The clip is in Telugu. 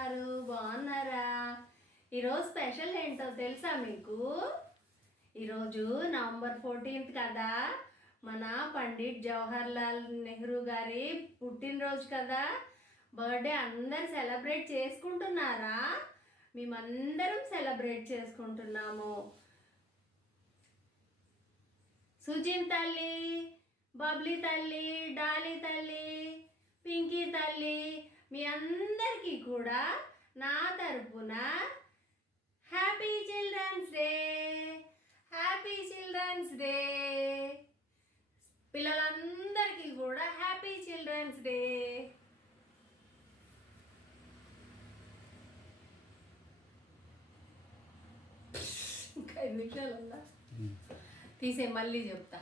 ఉన్నారు? బాగున్నారా? ఈరోజు స్పెషల్ ఏంటో తెలుసా మీకు? ఈరోజు నవంబర్ 14 కదా, మన పండిట్ జవహర్లాల్ నెహ్రూ గారి పుట్టినరోజు కదా. బర్త్డే అందరు సెలబ్రేట్ చేసుకుంటున్నారా? మేమందరం సెలబ్రేట్ చేసుకుంటున్నాము. సుజిన్ తల్లి, బబ్లీ తల్లి, డాలీ తల్లి, పింకీ తల్లి, మీ అందరికీ కూడా నా తరపున happy children's day, happy children's day. పిల్లలందరికీ కూడా హ్యాపీ చిల్డ్రన్స్ డే. ఇంకా 5 నిమిషాలు ఉందా? తీసే మళ్ళీ చెప్తా.